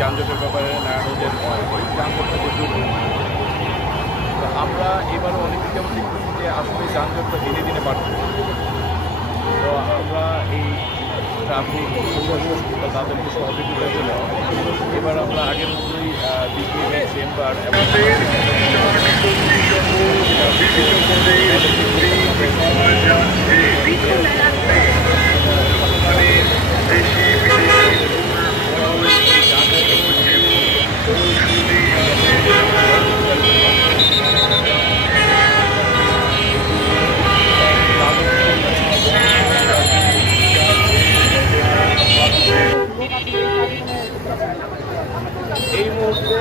যানজটের ব্যাপারে নারায়ণগঞ্জের যানজটটা প্রচুর। তো আমরা এবারও অনেকে যেমন দেখতেছি যে আসলে যানজটটা দিনে দিনে বাড়ছে। তো আমরা এই ট্রাফিক বা তাদেরকে সহযোগিতার জন্য এবার আমরা আগের মতোই বিকেএমএ চেম্বার এবং এই মুহূর্তে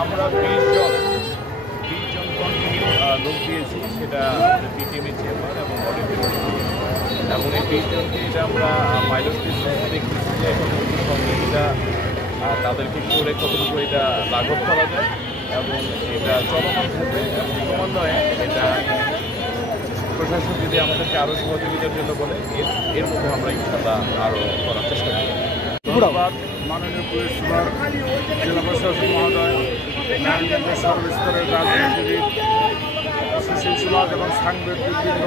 আমরা 20 জন কন্টিনিউ লোক দিয়েছি, সেটা বিকেএমএ চেম্বার এবং অডিটোরিয়াম এবং এই 20 জনকে এটা আমরা পাইলট টেস্ট দেখতেছি যে এটা তাদেরকে করে কতটুকু এটা লাঘব করা যায় এবং এটা চলমান থাকবে এবং ক্রমান্বয়ে এটা প্রশাসন যদি আমাদেরকে আরও সহযোগিতার জন্য বলে এর মধ্যে আমরা ইনশাআল্লাহ আরও করার চেষ্টা করি। ধন্যবাদ মাননীয় পুলিশ সুপার, জেলা প্রশাসক মহোদয়, নারায়ণগঞ্জের সর্বস্তরের রাজনীতিবিদ, সুশীল সমাজ এবং সাংবাদিকবৃন্দ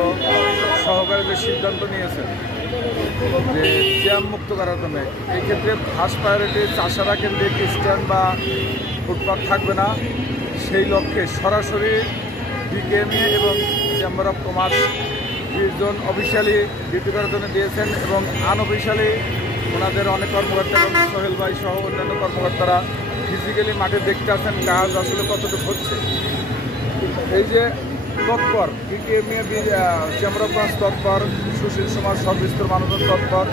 সহকারে যে সিদ্ধান্ত নিয়েছেন যে জ্যাম মুক্ত করার জন্য, এই ক্ষেত্রে ফার্স্ট প্রায়োরিটি চাষারা কেন্দ্রিক স্ট্যান্ড বা ফুটপাথ থাকবে না। সেই লক্ষ্যে সরাসরি বিকেএমএ এবং চেম্বার অফ কমার্স 20 জন অফিসিয়ালি ডিউটি করার জন্য দিয়েছেন এবং আনঅফিসিয়ালি ওনাদের অনেক কর্মকর্তা এবং সোহেল ভাই সহ অন্যান্য কর্মকর্তারা ফিজিক্যালি মাঠে দেখতে আসেন কাজ আসলে কতটুকু হচ্ছে। এই যে তৎপর বিকেএমএ চেম্বার অফ কমার্স তৎপর, সুশীল সমাজ সর্বস্তর মানুষজন তৎপর,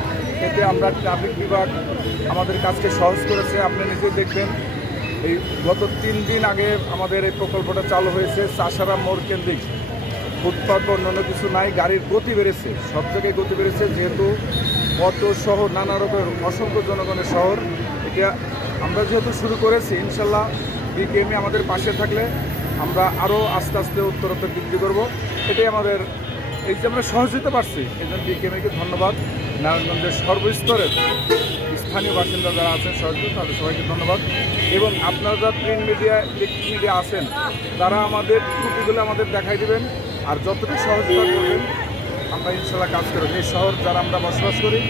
এতে আমরা ট্রাফিক বিভাগ আমাদের কাজকে সহজ করেছে। আপনি নিজে দেখবেন এই গত 3 দিন আগে আমাদের এই প্রকল্পটা চালু হয়েছে। চাষারা মোড় কেন্দ্রিক ফুটপাথ অন্যান্য কিছু নাই, গাড়ির গতি বেড়েছে, সব জায়গায় গতি বেড়েছে। যেহেতু অটো শহর, নানা রকমের অসংখ্য জনগণের শহর, এটা আমরা যেহেতু শুরু করেছি, ইনশাল্লাহ বিকেএমএ আমাদের পাশে থাকলে আমরা আরও আস্তে আস্তে উত্তরোত্তর বৃদ্ধি করব। এটাই আমাদের, এই যে আমরা সহযোগিতা পাচ্ছি এই জন্য বিকেএমএকে ধন্যবাদ। নারায়ণগঞ্জের সর্বস্তরের স্থানীয় বাসিন্দা যারা আছেন সহযোগী, তাদের সবাইকে ধন্যবাদ। এবং আপনারা যারা প্রিন্ট মিডিয়া, ইলেকট্রিক মিডিয়া আছেন, তারা আমাদের ত্রুটিগুলো আমাদের দেখাই দেবেন আর যতটুকু সহযোগিতা করবেন আমরা ইনশাল্লাহ কাজ করব। এই শহর যারা আমরা বসবাস করি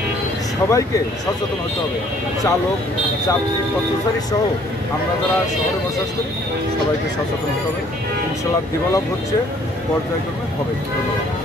সবাইকে সচেতন হতে হবে, চালক, যাত্রী, পথচারী সহ আমরা যারা শহরে বসবাস করি সবাইকে সচেতন হতে হবে। ইনশাল্লাহ ডেভেলপ হচ্ছে, পর্যায়ক্রমে হবে। ধন্যবাদ।